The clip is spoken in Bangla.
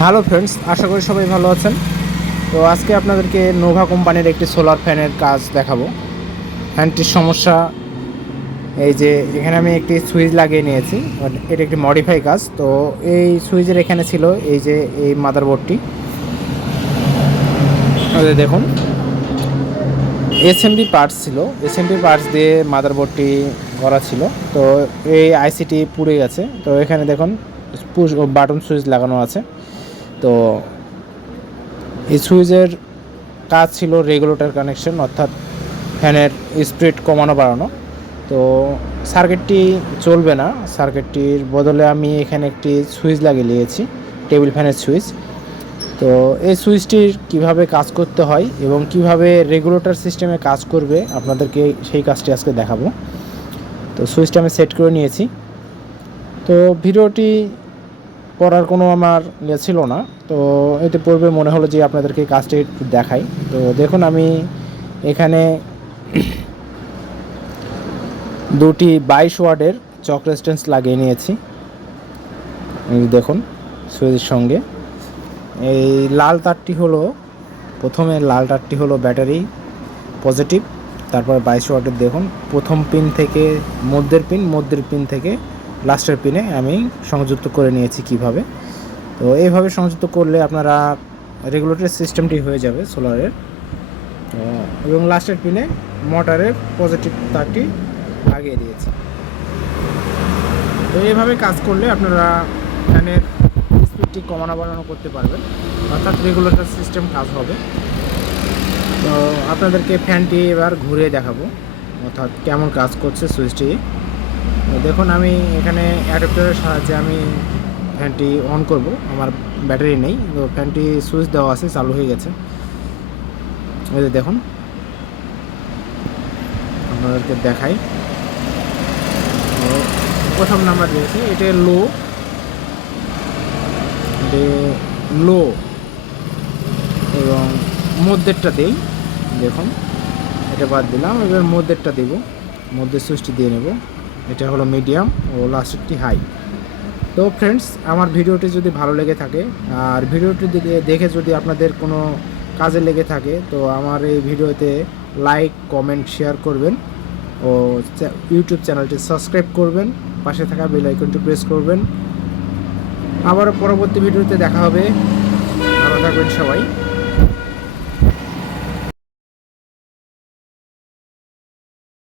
হ্যালো ফ্রেন্ডস, আশা করি সবাই ভালো আছেন। তো আজকে আপনাদেরকে নোভা কোম্পানির একটি সোলার ফ্যানের কাজ দেখাবো। ফ্যানটির সমস্যা এই যে এখানে আমি একটি সুইচ লাগিয়ে নিয়েছি, এটা একটি মডিফাই কাজ। তো এই সুইচের এখানে ছিল এই যে এই মাদারবোর্ডটি, দেখুন এসএমডি পার্টস ছিল, এসএমডি পার্টস দিয়ে মাদারবোর্ডটি করা ছিল। তো এই আইসিটি পুড়ে গেছে। তো এখানে দেখুন পুশ বাটন সুইচ লাগানো আছে। তো এই সুইচের কাজ ছিল রেগুলেটর কানেকশন, অর্থাৎ ফ্যানের স্পিড কমানো বাড়ানো। তো সার্কিটটি চলবে না, সার্কিটটির বদলে আমি এখানে একটি সুইচ লাগিয়ে নিয়েছি, টেবিল ফ্যানের সুইচ। তো এই সুইচটির কিভাবে কাজ করতে হয় এবং কিভাবে রেগুলেটর সিস্টেমে কাজ করবে আপনাদেরকে সেই কাজটি আজকে দেখাবো। তো সুইচটা আমি সেট করে নিয়েছি। তো ভিডিওটি করার কোনো আমার ছিল না, তো এতে পূর্বে মনে হলো যে আপনাদেরকে কাজটি একটু দেখাই। তো দেখুন আমি এখানে দুটি 22 ওয়াটের চক রেজিস্ট্যান্স লাগিয়ে নিয়েছি। এই দেখুন সুইচের সঙ্গে এই লাল তারটি হলো, প্রথমে লাল তারটি হলো ব্যাটারি পজিটিভ, তারপর 22 ওয়াটের দেখুন প্রথম পিন থেকে মধ্যের পিন থেকে লাস্টের পিনে আমি সংযুক্ত করে নিয়েছি কিভাবে। তো এইভাবে সংযুক্ত করলে আপনারা রেগুলেটর সিস্টেমটি হয়ে যাবে সোলারের। এবং লাস্টের পিনে মোটরের পজিটিভ তারটি লাগিয়ে দিয়েছি। তো এইভাবে কাজ করলে আপনারা ফ্যানের স্পিডটি কমানো বাড়ানো করতে পারবেন, অর্থাৎ রেগুলেটর সিস্টেম কাজ হবে। তো আপনাদেরকে ফ্যানটি এবার ঘুরিয়ে দেখাবো, অর্থাৎ কেমন কাজ করছে সুইচটি। দেখুন আমি এখানে অ্যাডাপ্টারের সাহায্যে আমি ফ্যানটি অন করব, আমার ব্যাটারি নেই। তো ফ্যানটি সুইচ দেওয়া আছে, চালু হয়ে গেছে। এই যে দেখুন আপনাদেরকে দেখাই। প্রথম নাম্বার দিয়েছে, এটা লো এবং মধ্যেরটা দেই। দেখুন এটা বাদ দিলাম, এবার মধ্যেরটা দেব, মধ্যের সুইচটি দিয়ে নেব। এটা হলো মিডিয়াম ও লাস্টেরটি হাই। তো ফ্রেন্ডস, আমার ভিডিওটি যদি ভালো লেগে থাকে আর ভিডিওটি দেখে যদি আপনাদের কোনো কাজে লেগে থাকে, তো আমার এই ভিডিওতে লাইক কমেন্ট শেয়ার করবেন ও ইউটিউব চ্যানেলটি সাবস্ক্রাইব করবেন, পাশে থাকা বেল আইকনটি প্রেস করবেন। আবার পরবর্তী ভিডিওতে দেখা হবে। ভালো থাকবেন সবাই।